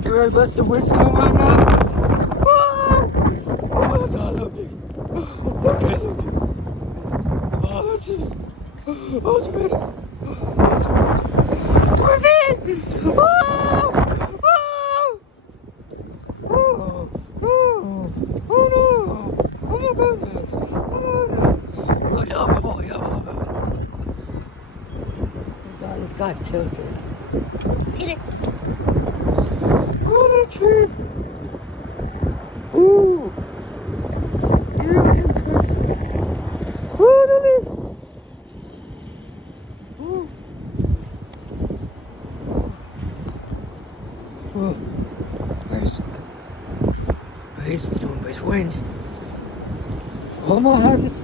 fucking very best the wind's coming right now. Oh, oh, that's all looking. It's okay looking. Oh, that's it. Oh, it's windy. Oh, it's windy. It's windy. Oh, oh, oh, oh, oh no. Oh my goodness. Oh no. Oh yeah, my boy, yeah, my boy. Oh God, it's got tilted. Did it? Oh, the trees. Ooh. Oh, the leaf. Oh. Oh. There's wind. Oh my head.